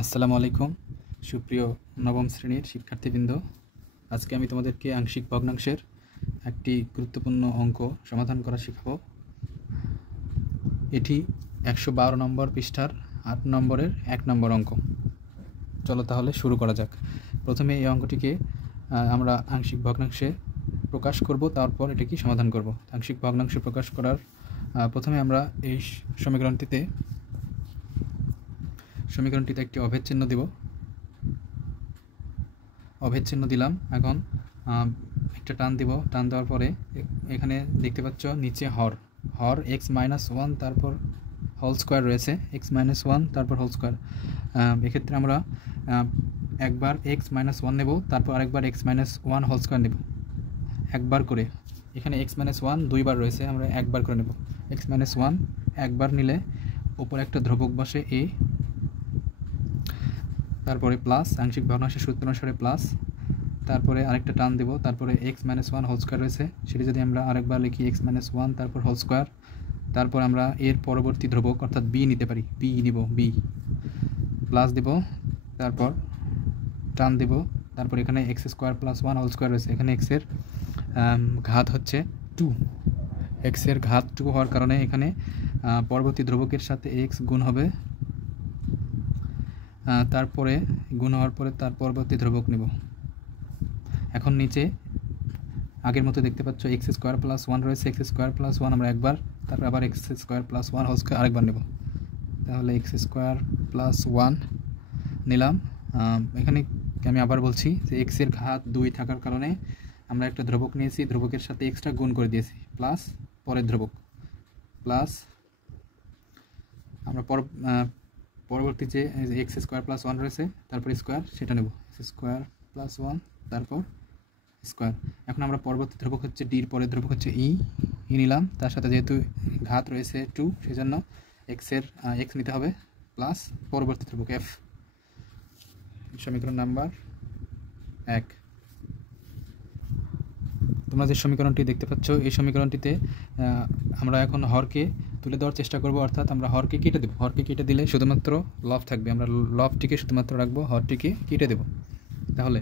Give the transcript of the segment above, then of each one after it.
আসসালামু আলাইকুম সুপ্রিয় নবম শ্রেণীর শিক্ষার্থীবৃন্দ। আজকে আমি তোমাদেরকে আংশিক ভগ্নাংশের একটি গুরুত্বপূর্ণ অঙ্ক সমাধান করা শেখাবো। এটি 112 নম্বর পৃষ্ঠার 8 নম্বরের 1 নম্বর অঙ্ক। চলো তাহলে শুরু করা যাক। প্রথমে এই অঙ্কটিকে আমরা আংশিক ভগ্নাংশে প্রকাশ করব, তারপর এটাকে সমাধান করব। আংশিক ভগ্নাংশে প্রকাশ করার প্রথমে আমরা এই সমীকরণটিতে একটি অভেদ চিহ্ন দেব। অভেদ চিহ্ন দিলাম। এখন একটা টান দিব। টান দেওয়ার পরে এখানে দেখতে পাচ্ছ নিচে হর x-1 তারপর হোল স্কোয়ার রয়েছে, x-1 তারপর হোল স্কোয়ার। এক্ষেত্রে আমরা একবার x-1 নেব, তারপর আরেকবার x-1 হোল স্কোয়ার নেব একবার করে। এখানে x-1 দুইবার রয়েছে, আমরা একবার করে নেব। x-1 একবার নিলে উপরে একটা ধ্রুবক বসে a, তারপরে প্লাস আংশিক ভগ্নাংশের সূত্র অনুসারে প্লাস, তারপরে আরেকটা টান দেব, তারপরে x-1 হোল স্কোয়ার রয়েছে, সেটি যদি আমরা আরেকবার লিখি x-1 তারপর হোল স্কোয়ার, তারপর আমরা এর পরবর্তী ধ্রুবক অর্থাৎ b নিতে পারি, b নিব, b প্লাস দেব, তারপর টান দেব, তারপর এখানে x² + 1 হোল স্কোয়ার রয়েছে। এখানে x এর ঘাত হচ্ছে 2, x এর ঘাত 2 হওয়ার কারণে এখানে পরবর্তী ধ্রুবকের সাথে x গুণ হবে, তারপরে গুণ হওয়ার পরে তার পরবর্তী ধ্রুবক নেব। এখন নিচে আগের মতো দেখতে পাচ্ছ x² + 1 রয়েছে, x² + 1 আমরা একবার, তারপর আবার x² + 1 হোল স্কোয়ার আরেকবার নেব। তাহলে x² + 1 নিলাম। এখানে আমি আবার বলছি যে x এর ঘাত 2 থাকার কারণে আমরা একটা ধ্রুবক নিয়েছি, ধ্রুবকের সাথে xটা গুণ করে দিয়েছি, প্লাস পরের ধ্রুবক প্লাস আমরা পরবর্তী যে x² + 1 রয়েছে তারপর স্কোয়ার সেটা নেব, x² + 1 তারপর স্কোয়ার। এখন আমরা পরবর্তী ধ্রুবক হচ্ছে d, পরের ধ্রুবক হচ্ছে e নিলাম, তার সাথে যেহেতু ঘাত রয়েছে 2 সেজন্য x নিতে হবে প্লাস পরবর্তী ধ্রুবক f। সমীকরণ নাম্বার 1। তোমরা যে সমীকরণটি দেখতে পাচ্ছ এই সমীকরণটিতে আমরা এখন হরকে তুলে দেওয়ার চেষ্টা করব, অর্থাৎ আমরা হরকে কেটে দেব। হরকে কেটে দিলে শুধুমাত্র লব থাকবে, আমরা লবটিকে শুধুমাত্র রাখবো, হরটিকে কেটে দেব। তাহলে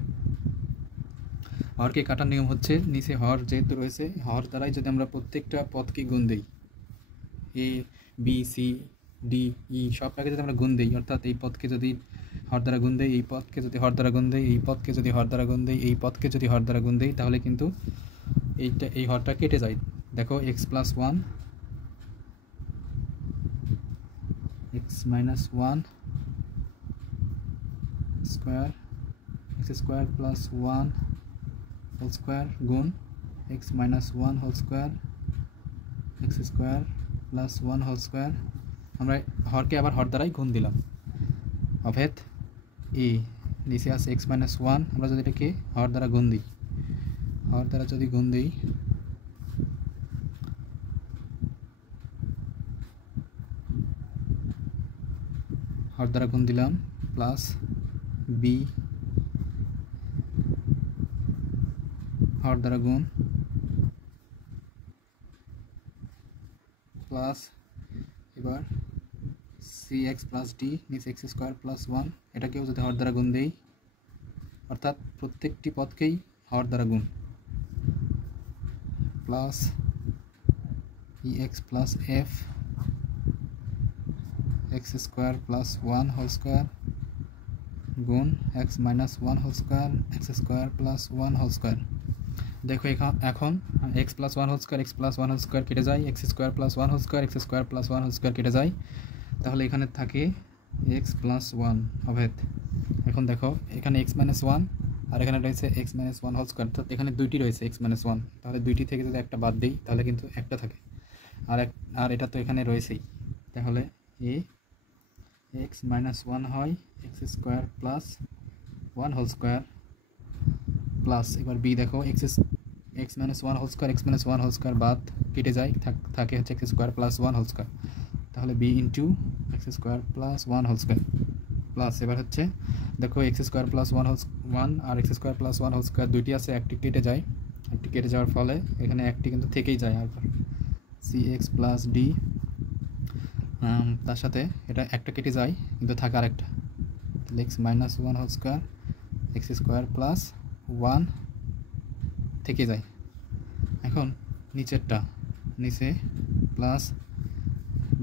হরকে কাটার নিয়ম হচ্ছে নিচে হর যেহেতু রয়েছে, হর দ্বারাই যদি আমরা প্রত্যেকটা পদকে গুণ দিই, a b c d e সবটাকে যদি আমরা গুণ দিই, অর্থাৎ এই পদকে যদি হর দ্বারা গুণ দেই, এই পদকে যদি হর দ্বারা গুণ দেই, এই পদকে যদি হর দ্বারা গুণ দেই, এই পদকে যদি হর দ্বারা গুণ দেই, তাহলে কিন্তু এই হরটা কেটে যায়। দেখো x+1 x-1 square x² + 1 whole square গুণ x-1 whole square x² + 1 whole square. আমরা হরকে আবার হর দ্বারাই গুণ দিলাম। অভেদ এ নিচে আছে x-1, আমরা যদি এটাকে হর দ্বারা গুণ দিই, হর দ্বারা যদি গুণ দিই হর দ্বারা গুণ দিলাম প্লাস b হর দ্বারা গুণ প্লাস এবার cx + d নিচে x² + 1, এটাকেও যদি হর দ্বারা গুণ দেই, অর্থাৎ প্রত্যেকটি পদকেই হর দ্বারা গুণ, plus ex + f x² + 1 whole square গুণ x-1 whole square x² + 1 whole square. দেখো এখন x+1 whole square x+1 whole square কেটে যায়, x² + 1 whole square x² + 1 whole square কেটে যায়, তাহলে এখানে থাকে x+1 অভেদ। এখন দেখো এখানে x-1 আর এখানে রয়েছে x-1 হোল স্কোয়ার, অর্থাৎ এখানে দুইটি রয়েছে x-1, তাহলে দুইটি থেকে যদি একটা বাদ দিই তাহলে কিন্তু একটা থাকে, আর এটা তো এখানে রয়েছেই, তাহলে a x-1 হয় x² + 1 হোল স্কোয়ার প্লাস এবার b দেখো x-1 whole square x-1 whole square বাদ কেটে যায়, থাকে হচ্ছে x² + 1 হোল স্কোয়ার, তাহলে b × x² + 1 whole square plus এবার হচ্ছে দেখো x² + 1 আর x² + 1 হোল স্কোয়ার দুইটি আছে, একটি কেটে যায়, একটি কেটে যাওয়ার ফলে এখানে একটি কিন্তু থেকেই যায়, আর cx + d তার সাথে এটা একটা কেটে যায় কিন্তু থাকে আরেকটা, x minus one whole square x square plus one থেকে যায়। এখন নিচেরটা নিচে প্লাস,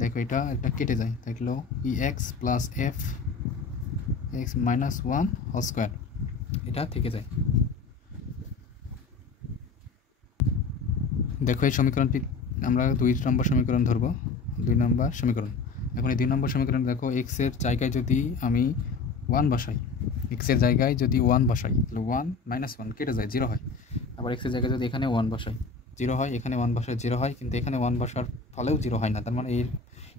দেখো এটা কেটে যায়, থাকলো E X plus F X minus one whole square, এটা থেকে যায়। দেখো এই সমীকরণটি আমরা 2 নম্বর সমীকরণ ধরবো, 2 নম্বর সমীকরণ। এখন এই 2 নম্বর সমীকরণ দেখো এক্সের জায়গায় যদি আমি 1 বসাই, এক্সের জায়গায় যদি 1 বসাই তাহলে 1 মাইনাস 1 কেটে যায়, 0 হয়। আবার এক্সের জায়গায় যদি এখানে 1 বসাই 0 হয়, এখানে 1 বসাই 0 হয়, কিন্তু এখানে 1 বসার ফলেও 0 হয় না, তার মানে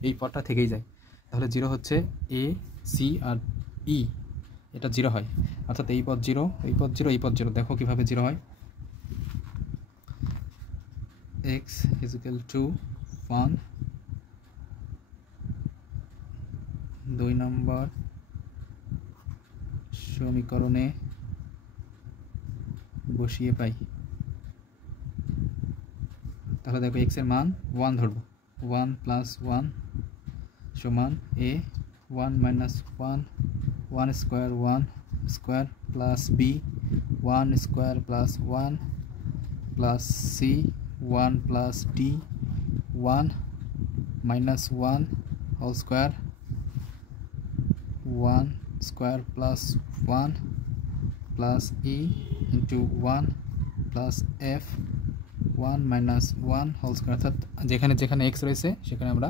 এই পদটা থেকেই যায়। তাহলে 0 হচ্ছে এ সি আর ই, এটা 0 হয়, অর্থাৎ এই পদ 0, এই পদ 0, এই পদ 0। দেখো কীভাবে 0 হয়। x is equal to 1, 2 নম্বর সমীকরণে বসিয়ে পাই। তাহলে দেখো x এর মান 1 ধরবো, 1 প্লাস 1 সমান a 1 minus 1 1 square 1 square plus b 1 square plus 1 plus c 1 plus d 1 minus 1 whole square 1 square plus 1 plus e into 1 plus f 1 minus 1 whole square, অর্থাৎ যেখানে যেখানে x রয়েছে সেখানে আমরা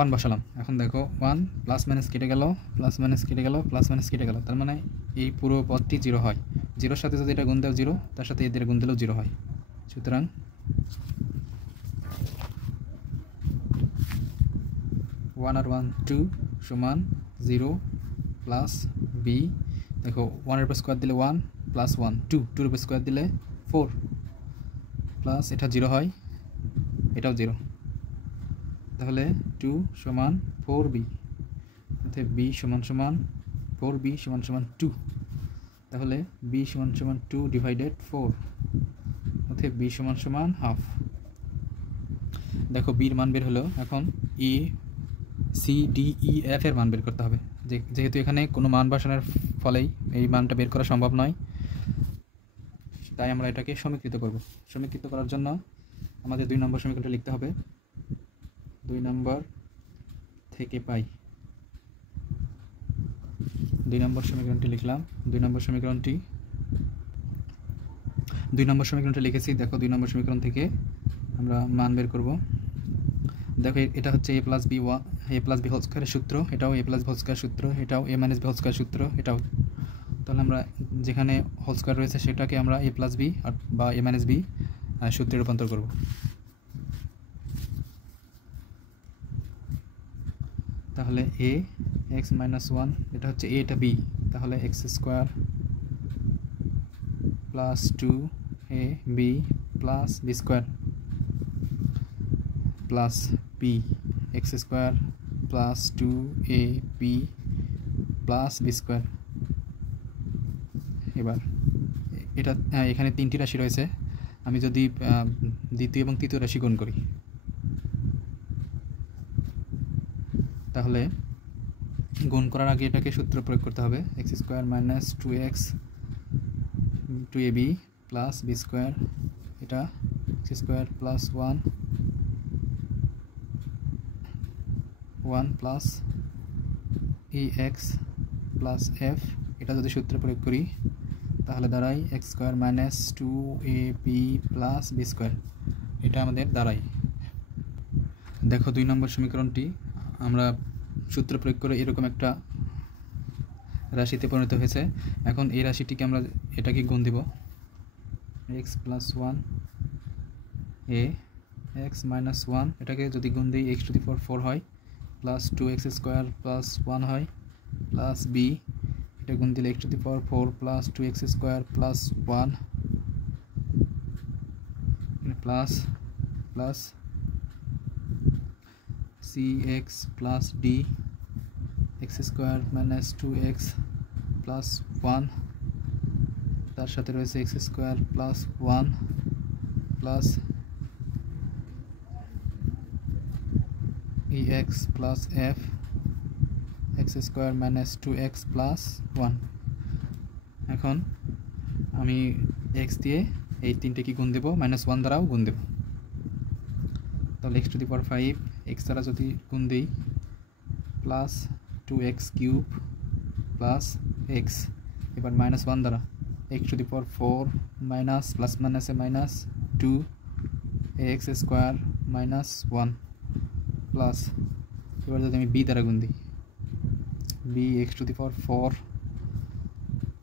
1 বসালাম। এখন দেখো 1 প্লাস মাইনাস কেটে গেল, প্লাস মাইনাস কেটে গেল, প্লাস মাইনাস কেটে গেল, তার মানে এই পুরো পদটি 0 হয়। 0-র সাথে যদি এটা গুণ দাও 0, তার সাথে এদের গুণ দিলেও 0 হয়। সুতরাং 1 আর 1 2 সমান 0 প্লাস b, দেখো 1 এর উপর স্কোয়ার দিলে 1 প্লাস 1 2, 2 এর উপর স্কোয়ার দিলে 4 প্লাস এটা 0 হয়, এটাও 0, তাহলে 2 সমান 4b, অর্থাৎ b সমান সমান 4b সমান সমান 2, তাহলে b সমান সমান 2 ডিভাইডেড 4, অর্থাৎ b সমান সমান হাফ। দেখো বির মান বের হলো। এখন e c d e f এর মান বের করতে হবে, যেহেতু এখানে কোনো মান বসানোর ফলেই এই মানটা বের করা সম্ভব নয়, তাই আমরা এটাকে সমীকৃত করব। সমীকৃত করার জন্য আমাদের 2 নম্বর সমীকরণটা লিখতে হবে। 2 নম্বর থেকে পাই, 2 নম্বর সমীকরণটি লিখলাম। 2 নম্বর সমীকরণটা লিখেছি। দেখো 2 নম্বর সমীকরণ থেকে আমরা মান বের করব। দেখো এটা হচ্ছে a প্লাস বি হোল স্কোয়ারের সূত্র, এটাও a plus b whole square সূত্র, এটাও a minus b whole square সূত্র, এটাও। তাহলে আমরা যেখানে হোল স্কোয়ার রয়েছে সেটাকে আমরা a প্লাস বি বা a মাইনাস বি সূত্রে রূপান্তর করব। তাহলে a এক্স মাইনাস 1, এটা হচ্ছে a, এটা b, তাহলে x square plus 2ab plus B square plus b x square plus 2ab plus B square. এবার এটা এখানে 3টি রাশি রয়েছে, আমি যদি দ্বিতীয় এবং তৃতীয় রাশি গুণ করি তাহলে গুণ করার আগে এটাকে সূত্র প্রয়োগ করতে হবে। X square minus 2x 2ab plus B square, এটা X square plus 1 plus ex plus f, এটা যদি সূত্র প্রয়োগ করি তাহলে দাঁড়ায় X square minus 2ab plus B square, এটা আমাদের দাঁড়ায়। দেখো 2 নম্বর সমীকরণটি আমরা সূত্র প্রয়োগ করে এরকম একটা রাশিতে পরিণত হয়েছে। এখন এই রাশিটিকে আমরা এটাকে গুণ দিব, x plus 1 a x minus 1, এটাকে যদি গুণ দিই x টু দি পাওয়ার 4 হয়, প্লাস 2x স্কোয়ার প্লাস 1 হয়, প্লাস b, এটা গুণ দিলে x to the power 4 plus 2x square plus 1 plus plus cx plus d x square minus 2x plus 1, তার সাথে রয়েছে x square plus 1 plus ex plus f x x square minus 2x plus 1। এখন আমি x দিয়ে এই তিনটে কি গুণ দেবো, -1 দ্বারাও গুণ দেবো। তাহলে x to the power 5 x দ্বারা যদি গুণ দিই plus 2x cube plus x, এবার -1 দ্বারা x to the power 4 minus plus মাইনাসে minus 2x square minus 1 plus, এবার যদি আমি b দ্বারা গুণ দিই b x to the power 4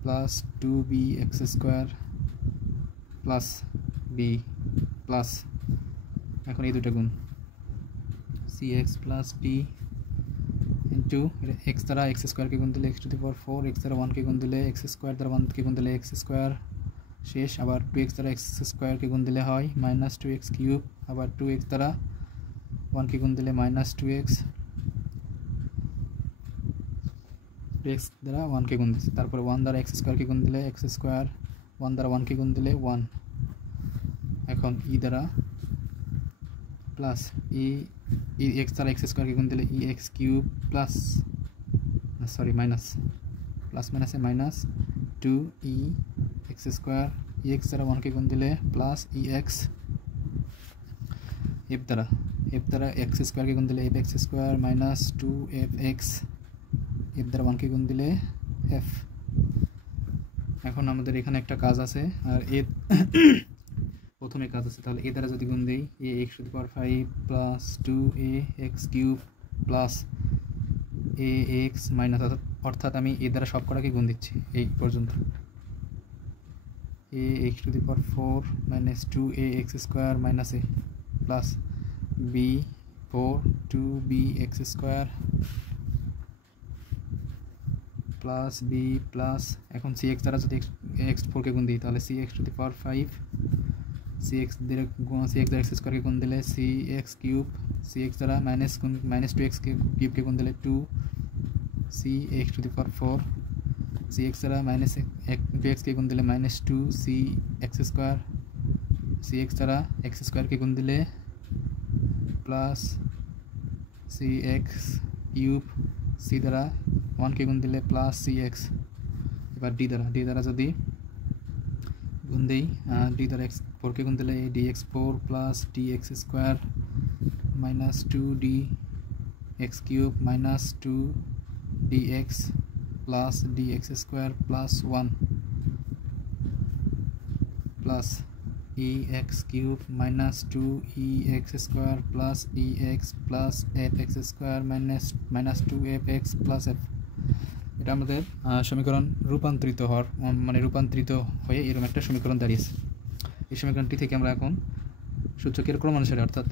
plus 2bx square plus b plus, এখন এই দুটো গুণ cx plus d into x দ্বারা এক্স স্কোয়ারকে গুণ দিলে x to the power 4, x দ্বারা 1কে গুণ দিলে x স্কোয়ার, দ্বারা 1কে গুণ দিলে x স্কোয়ার শেষ, আবার 2x দ্বারা x স্কোয়ারকে গুণ দিলে হয় -2x কিউব, আবার 2x দ্বারা 1কে গুণ দিলে -2x, 2x দ্বারা 1কে গুণ দিচ্ছে, তারপরে 1 দ্বারা x স্কোয়ারকে গুণ দিলে x স্কোয়ার, 1 দ্বারা 1কে গুণ দিলে 1। এখন ই দ্বারা প্লাস ই এক্স দ্বারা এক্স স্কোয়ারকে গুণ দিলে E X cube plus sorry minus plus মাইনাসে minus 2e X square, E X দ্বারা 1কে গুণ দিলে প্লাস ই এক্স, এফ দ্বারা এক্স স্কোয়ারকে গুণ দিলে F X square minus 2fx, F দ্বারা 1কে গুণ দিলে এফ। এখন আমাদের এখানে একটা কাজ আছে, আর এ প্রথমে কাজ আছে, তাহলে এ দ্বারা যদি গুণ দিই A X to the power 5 plus 2ax cube plus A X minus, অর্থাৎ আমি এ দ্বারা সব কটাকে গুণ দিচ্ছি এই পর্যন্ত, A X to the power 4 minus 2ax square minus A plus B 4 2bx square plus B plus, এখন সি এক্স দ্বারা যদি এক্স 4কে গুণ দিই তাহলে C X to the power 5, C x দ্বারা এক্স স্কোয়ারকে গুণ দিলে C x cube, C x দ্বারা -2x কিউবকে গুণ দিলে 2 C X to the power 4, C x দ্বারা -2xকে গুণ দিলে -2 C x square, c x দ্বারা এক্স স্কোয়ারকে গুণ দিলে plus c x cube, c দ্বারা 1কে গুণ দিলে প্লাস সি এক্স। এবার ডি দ্বারা যদি গুণ দিই ডি দ্বারা এক্স 4কে গুণ দিলে dx 4 plus dx square minus 2dx cube minus 2dx plus dx square plus 1 plus ex cube minus 2ex square plus dx plus fx square minus 2fx plus f। এটা আমাদের সমীকরণ রূপান্তরিত হয়ে এরকম একটা সমীকরণ দাঁড়িয়েছে। এই সমীকরণটি থেকে আমরা এখন সূচকের ক্রম অনুসারে, অর্থাৎ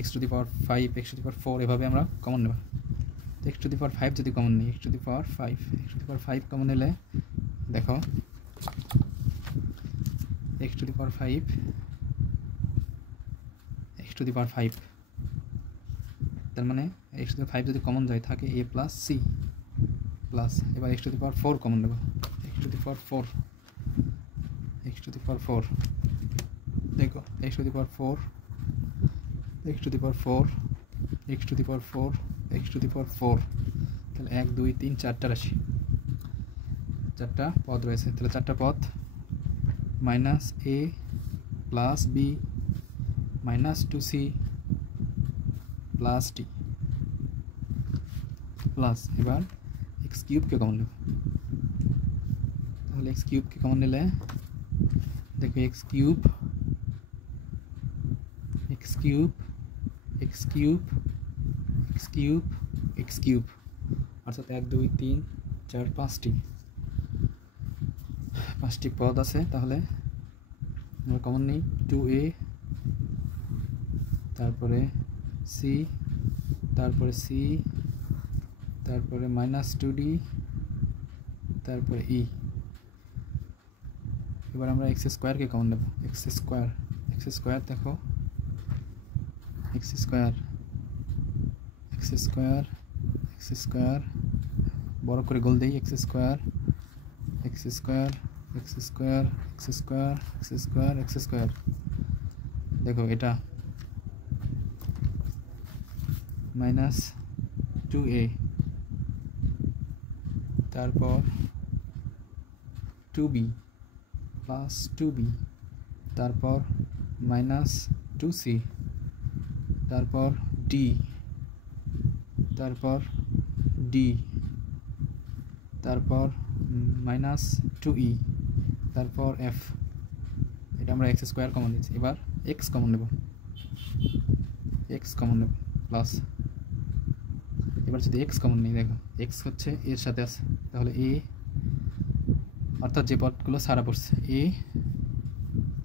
X to the power 5 X to the power 4 এভাবে আমরা কমন নেব। এক্স টু দি পাওয়ার 5 যদি কমন নিই, x to the power 5 common নিলে দেখো এক্স টু দি পাওয়ার 5 তার মানে এক্স টু দি পাওয়ার 5 যদি কমন যায় থাকে এ প্লাস সি প্লাস, এবার x to the power 4 common নেব, এক্স টু দি পাওয়ার 4 দেখো এক্স টু দি পাওয়ার 4 তাহলে 1 2 3 4টা রাশি, 4টা পদ রয়েছে, তাহলে 4টা পদ minus A plus B minus 2c plus D plus, এবার এক্স কিউবকে কমন নেব, তাহলে এক্স কিউবকে কমন নিলে দেখো এক্স কিউব অর্থাৎ 1 2 3 4 5টি পদ আছে। তাহলে আমরা কমন নিই 2a, তারপরে সি, তারপরে সি, তারপরে মাইনাস 2d, তারপরে ই। এবার আমরা এক্স স্কোয়ারকে কমন নেব, এক্স স্কোয়ার দেখো এক্স স্কোয়ার বড় করে গোল দেই, এক্স স্কোয়ার দেখো এটা মাইনাস 2a তারপর 2b প্লাস 2b, তারপর মাইনাস 2c, তারপর d, তারপর d, তারপর মাইনাস 2e, তারপর f। এটা আমরা এক্স স্কোয়ার কমন নিচ্ছি। এবার এক্স কমন নেব, এক্স কমন নেব প্লাস, এবার যদি এক্স কমন নিই, দেখো এক্স হচ্ছে এর সাথে আছে, তাহলে এ অর্থাৎ যে পদগুলো সারা পড়ছে এ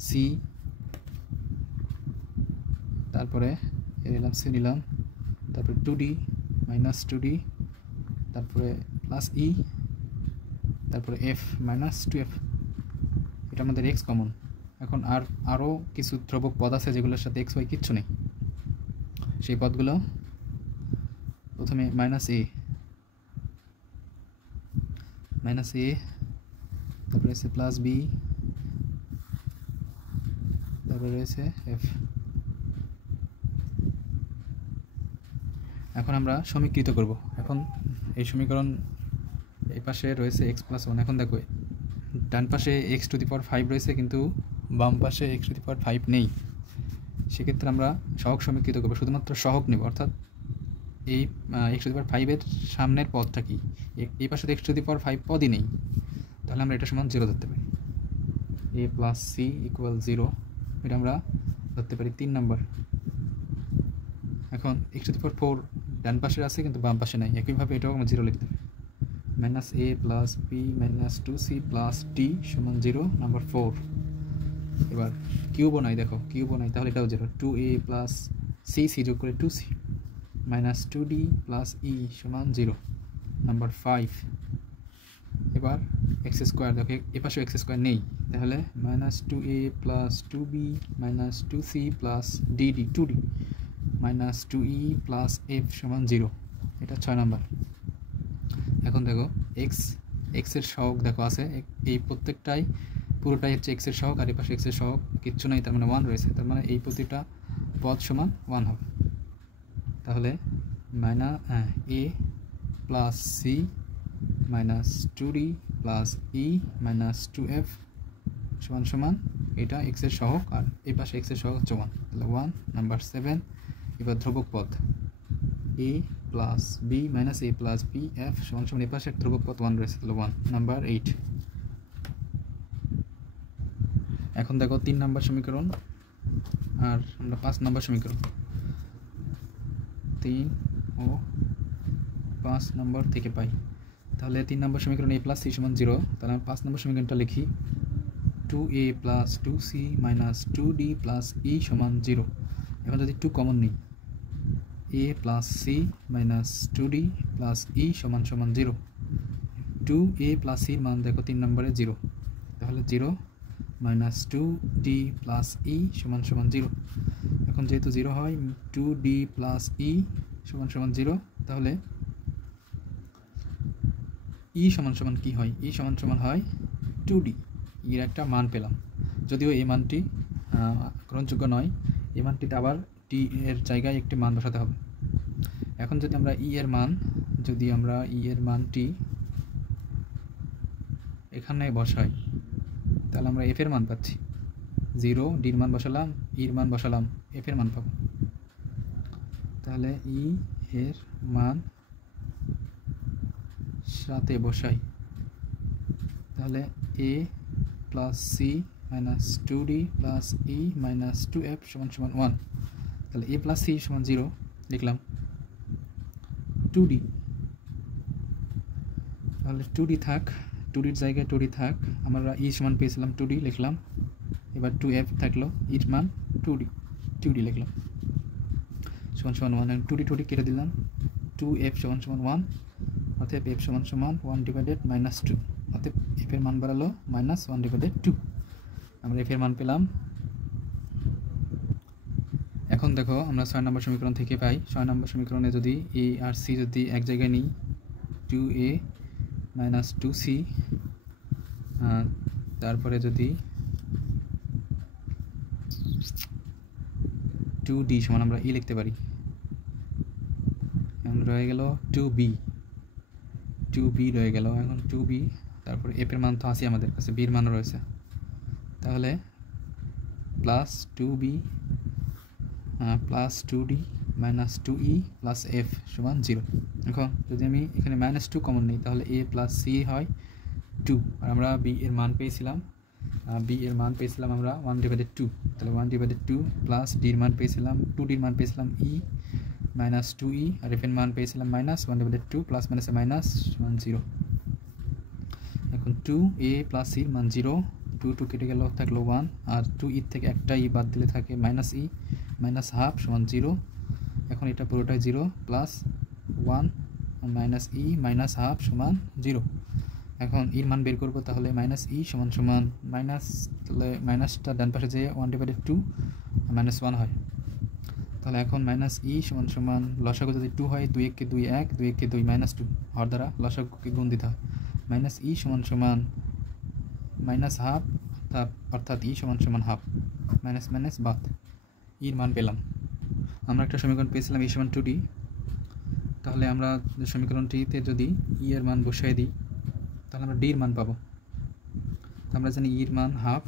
সি, তারপরে এ নিলাম সি নিলাম, তারপরে 2d মাইনাস 2d, তারপরে প্লাস ই, তারপরে এফ মাইনাস 2f। এটা আমাদের এক্স কমন। এখন আরও কিছু ধ্রুবক পদ আছে যেগুলোর সাথে এক্স ওয়াই কিচ্ছু নেই, সেই পদগুলো প্রথমে মাইনাস এ, তারপরে রয়েছে প্লাস বি, তারপরে রয়েছে এফ। এখন আমরা সমীকৃত করব। এখন এই সমীকরণ এই পাশে রয়েছে এক্স প্লাস ওয়ান। এখন দেখো ডান পাশে এক্স টু দি পাওয়ার 5 রয়েছে, কিন্তু বাম পাশে এক্স টু দি পাওয়ার 5 নেই। সেক্ষেত্রে আমরা সহগ সমীকৃত করবো, শুধুমাত্র সহগ নেব, অর্থাৎ এই এক্স টু দি পাওয়ার 5-এর সামনের পদটা কি, এই পাশে এক্স টু দি পাওয়ার 5 পদই নেই, তাহলে আমরা এটা সমান 0 ধরতে পারি। এ প্লাস সি ইকুয়াল 0, এটা আমরা ধরতে পারি 3 নম্বর। এখন এক্স টু দি পাওয়ার 4 ডান পাশে আছে কিন্তু বাম পাশে নাই, একইভাবে এটাও আমরা 0 লিখতে পারি। Minus A plus B minus 2c plus D সমান 0 নাম্বার 4। এবার কিউবও নাই, দেখো কিউবও নাই, তাহলে এটাও 0। 2a প্লাস সি, সি যোগ করে 2c minus 2d plus E সমান 0 নাম্বার 5। এবার এক্স স্কোয়ার, দেখো এ পাশেও এক্স স্কোয়ার নেই, তাহলে minus 2a plus 2b minus 2c plus DD 2d minus 2e plus F সমান 0, এটা 6 নাম্বার। এখন দেখো এক্সের সহগ দেখো আছে, এই প্রত্যেকটাই পুরোটাই হচ্ছে এক্সের সহগ, আর এই পাশে এক্সের সহগ কিচ্ছু নাই, তার মানে 1 রয়েছে, তার মানে এই প্রতিটা পদ সমান 1 হবে। তাহলে A plus C minus 2d plus E minus 2f সমান সমান এটা এক্সের সহগ, আর এই পাশে এক্সের সহগ হচ্ছে 1, তাহলে 1 নাম্বার 7। এবার ধ্রুবক পদ এ plus B minus A plus B F সমান সমান এই পাশে ধ্রুবক পদ 1 রয়েছে, তাহলে 1 নাম্বার 8। এখন দেখো 3 নম্বর সমীকরণ, আর আমরা 5 নম্বর সমীকরণ, 3 ও 5 নম্বর থেকে পাই। তাহলে 3 নম্বর সমীকরণ এ প্লাস সি সমান 0, তাহলে আমরা 5 নম্বর সমীকরণটা লিখি 2a plus 2c minus 2d plus E সমান 0। এখন যদি 2 কমন নিই, a plus C minus 2d plus E সমান সমান 0। 2a প্লাস সির মান দেখো 3 নম্বরে 0, তাহলে 0 মাইনাস 2d প্লাস ই সমান সমান 0। এখন যেহেতু 0 হয়, 2d প্লাস ই সমান সমান 0, তাহলে ই সমান সমান কী হয়, ই সমান সমান হয় 2d। এর একটা মান পেলাম, যদিও এই মানটি গ্রহণযোগ্য নয়, এই মানটিতে আবার টি এর জায়গায় একটি মান বসাতে হবে। এখন যদি আমরা ই এর মানটি এখানে বসাই, তাহলে আমরা এফ এর মান পাচ্ছি 0, ডির মান বসালাম, ইর মান বসালাম, এফ এর মান পাবো। তাহলে ই এর মান সাথে বসাই, তাহলে A plus C minus 2d plus E minus 2f সমান সমান 1। তাহলে এ প্লাস সি সমান 0 লিখলাম, 2d, তাহলে 2d থাক, 2dর জায়গায় 2d থাক, আমরা ই সমান পেয়েছিলাম 2d লিখলাম। এবার 2f থাকলো, ইর মান 2d লিখলাম সমান সমান 1, 2d কেটে দিলাম, 2f সমান সমান 1, অতএব f সমান সমান 1 ডিভাইডেড মাইনাস 2, অতএব f এর মান বাড়ালো মাইনাস 1 ডিভাইডেড 2, আমরা f এর মান পেলাম। এখন দেখো আমরা 6 নম্বর সমীকরণ থেকে পাই, 6 নম্বর সমীকরণে যদি a আর c যদি এক জায়গায় নিই, 2a মাইনাস 2c, তারপরে যদি 2d সমান আমরা ই লিখতে পারি, এখন রয়ে গেল 2b 2b রয়ে গেল। এখন 2b, তারপর f এর মান তো আছে আমাদের কাছে, b এর মানও রয়েছে, তাহলে plus 2b plus 2d minus 2e plus f সমান 0। এখন যদি আমি এখানে -2 কমন নিই তাহলে a প্লাস c হয় 2, আর আমরা b এর মান পেয়েছিলাম আমরা 1/2, তাহলে 1/2 প্লাস d এর মান পেয়েছিলাম 2d এর মান পেয়েছিলাম e মাইনাস 2e, আর f এর মান পেয়েছিলাম মাইনাস 1/2 প্লাস মাইনাসে মাইনাস সমান 0। এখন 2a প্লাস c এর মান 0, 2 কেটে গেল, থাকলো 1, আর 2e থেকে একটা e বাদ দিলে থাকে মাইনাস e মাইনাস হাফ সমান 0। এখন এটা পুরোটাই 0 plus 1 minus e minus half সমান 0। এখন এর মান বের করবো, তাহলে মাইনাস ই সমান সমান মাইনাস, তাহলে মাইনাসটা ডান পাশে যেয়ে 1/2 মাইনাস 1 হয়। তাহলে এখন মাইনাস ই সমান সমান লসাগু যদি 2 হয়, 2 1 কে 2 1, 2 1 কে 2 -2 হর দ্বারা লসাগুকে গুণ দিতে হয়। মাইনাস ই সমান সমান মাইনাস হাফ, অর্থাৎ ই সমান সমান হাফ, মাইনাস মাইনাস বাদ, ইর মান পেলাম। আমরা একটা সমীকরণ পেয়েছিলাম ই সমান 2d, তাহলে আমরা সমীকরণটিতে যদি ই এর মান বসাই দিই তাহলে আমরা ডি এর মান পাবো। আমরা জানি ইর মান হাফ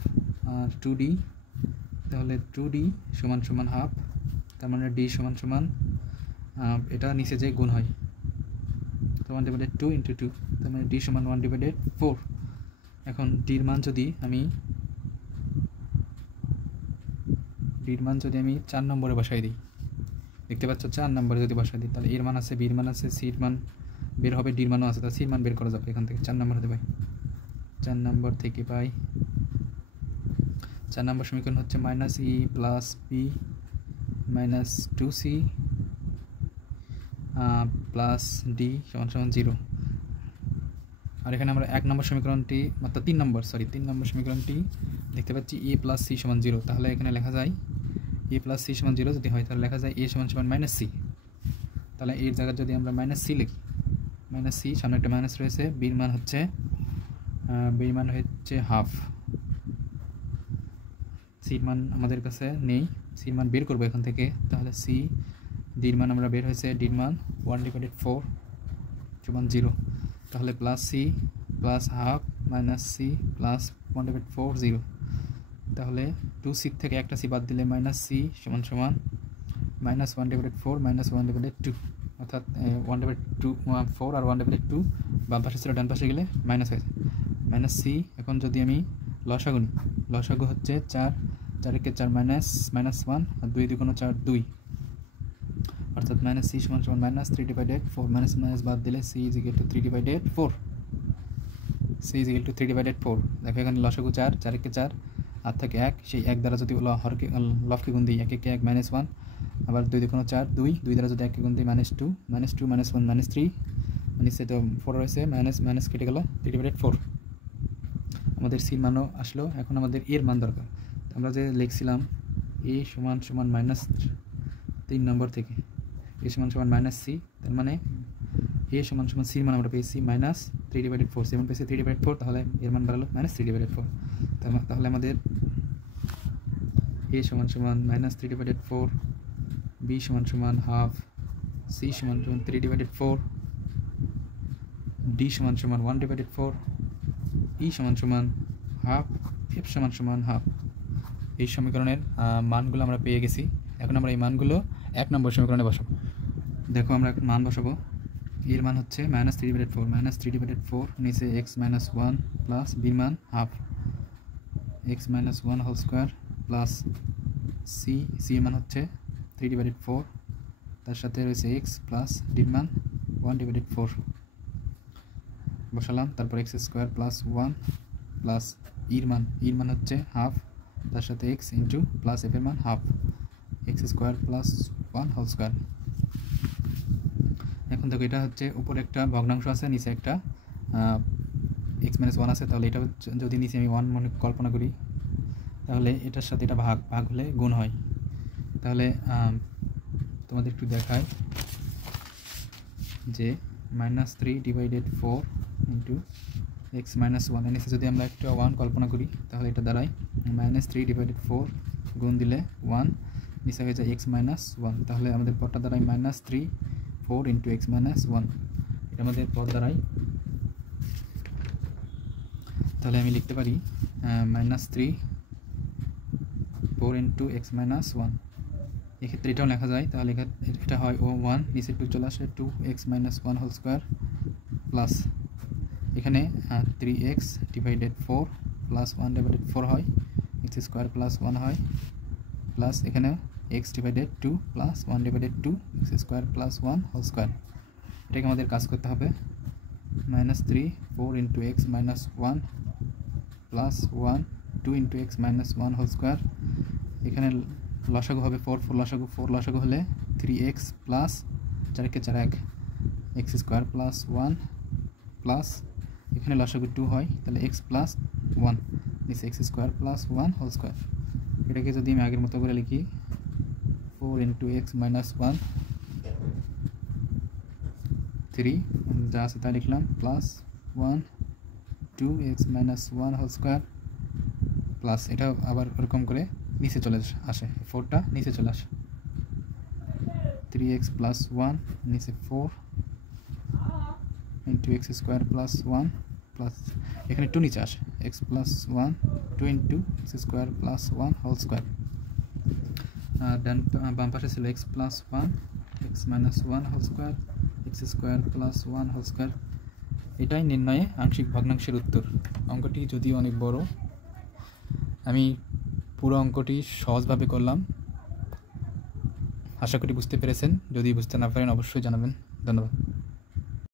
আর 2d, তাহলে 2d সমান সমান হাফ, তার মানে ডি সমান সমান এটা নিচে যে গুণ হয়, তো 1/2 × 2, তার মানে ডি সমান 1/4। এখন ডির মান যদি আমি 4 নম্বরে বসাই দিই, দেখতে পাচ্ছ 4 নম্বরে যদি বসাই দিই তাহলে এর মান আছে, বির মান আছে, সির মান বের হবে, ডির মানও আছে, তাহলে সির মান বের করা যাবে এখান থেকে। 4 নম্বর হতে পাই, 4 নম্বর থেকে পাই 4 নম্বর সমীকরণ হচ্ছে minus E plus B minus 2c plus D সমান সমান 0। আর এখানে আমরা 1 নম্বর সমীকরণটি, অর্থাৎ 3 নম্বর সমীকরণটি দেখতে পাচ্ছি এ প্লাস সি সমান 0, তাহলে এখানে লেখা যায় এ প্লাস সি সমান 0 যদি হয় তাহলে লেখা যায় এ সমান সমান মাইনাস সি। তাহলে এর জায়গায় যদি আমরা মাইনাস সি লিখি, মাইনাস সি সামনে একটা মাইনাস রয়েছে, বির মান হচ্ছে হাফ, সির মান আমাদের কাছে নেই, সির মান বের করবো এখান থেকে। তাহলে সি ডির মান আমরা বের হয়েছে, ডির মান 1/4 সমান 0, তাহলে plus c plus half minus c plus 1/4 0। তাহলে 2c থেকে একটা সি বাদ দিলে মাইনাস সি সমান সমান মাইনাস 1/4 মাইনাস 1/2, অর্থাৎ 1/4 আর 1/2 বাম পাশে ছিল, ডান পাশে গেলে মাইনাস হয়েছে, মাইনাস সি। এখন যদি আমি লসাগু নিই, লসাগু হচ্ছে 4 × 4 মাইনাস 1 আর 2 × 4 2, অর্থাৎ মাইনাস সি সমান সমান মাইনাস 3/4, মাইনাস মাইনাস বাদ দিলে c is equal to 3/4, c is equal to 3/4। দেখো এখানে লসাগু 4 × 4 আর থাকে 1, সেই 1 দ্বারা যদি লবকে গুণ দিই 1 × 1 -1, আবার 2 × 4 2, 2 দ্বারা যদি 1কে গুণ দিই -2 -1 -3, নিচে তো 4 রয়েছে, মাইনাস কেটে গেল 3/4, আমাদের সির মানও আসলো। এখন আমাদের এর মান দরকার, আমরা যে লিখছিলাম এ সমান সমান -3 নম্বর থেকে এ সমান সমান মাইনাস সি, তার মানে এ সমান সমান সির মান আমরা পেয়েছি -3/4, 7 পেয়েছি 3/4, তাহলে এর মান দাঁড়ালো -3/4। তাহলে আমাদের এ সমান সমান -3/4, বি সমান সমান হাফ, সি সমান সমান 3/4, ডি সমান সমান 1/4, ই সমান সমান হাফ, এফ সমান সমান হাফ। এই সমীকরণের মানগুলো আমরা পেয়ে গেছি। এখন আমরা এই মানগুলো 1 নম্বর সমীকরণে বসাবো। দেখো আমরা এখন মান বসাবো, এর মান হচ্ছে -3/4, নিচে x - 1 প্লাস বির মান half, x - 1 whole square plus c এর মান হচ্ছে 3/4, তার সাথে রয়েছে x প্লাস ডির মান 1/4 বসালাম। তারপর x² প্লাস 1 প্লাস ইর মান হচ্ছে হাফ, তার সাথে x ইন্টু প্লাস এফ এর মান half, x² plus 1 whole square. এখন দেখো এটা হচ্ছে উপরে একটা ভগ্নাংশ আছে, নিচে একটা x - 1 আছে, তাহলে এটা যদি নিচে আমি 1 মনে কল্পনা করি তাহলে এটার সাথে এটা ভাগ হলে গুণ হয়। তাহলে তোমাদের একটু দেখায় যে -3/4 ইন্টু x - 1 এর নিচে যদি আমরা একটা 1 কল্পনা করি তাহলে এটা দাঁড়ায় -3/4 গুণ দিলে 1, নিচে হয়ে যায় x - 1, তাহলে আমাদের পদটা দাঁড়ায় -3/4 ইন্টু x - 1, এটা আমাদের পদ দাঁড়ায় তাহলে আমি লিখতে পারি -3 4 ইন্টু এক্স মাইনাস 1। এক্ষেত্রে এটাও লেখা যায়, তাহলে এটা হয় ও 1, নিচে 2 চলে আসে 2x minus 1 whole square plus এখানে 3x ডিভাইডেড 4 প্লাস 1 ডিভাইডেড 4 হয়, এক্স স্কোয়ার প্লাস 1 হয়, প্লাস এখানে x divided 2 plus 1 divided 2 x square plus 1 whole square. এটাকে আমাদের কাজ করতে হবে -3 4 into x minus 1 plus 1 2 into x minus 1 whole square. এখানে লসাগু হবে 4 4 লসাগু হলে 3x plus 4 4 1 x square plus 1 plus এখানে লসাগু 2 হয়, তাহলে x প্লাস 1 নিচে x square plus 1 whole square. এটাকে যদি আমি আগের মতো করে লিখি 4 ইন্টু এক্স মাইনাস 1 3 যা আছে তা লিখলাম plus 1 2x minus 1 whole square plus এটা আবার ওরকম করে নিচে চলে আসে, 4টা নিচে চলে আসে 3x প্লাস 1 নিচে 4 into x square plus 1 plus এখানে 2 নিচে আসে x plus 1 2 into x square plus 1 whole square. বাম পাশে ছিল x plus 1 x minus 1 whole square x square plus 1 whole square. এটাই নির্ণয়ে আংশিক ভগ্নাংশের উত্তর। অঙ্কটি যদিও অনেক বড়, আমি পুরো অঙ্কটি সহজভাবে করলাম। আশা করি বুঝতে পেরেছেন। যদি বুঝতে না পারেন অবশ্যই জানাবেন। ধন্যবাদ।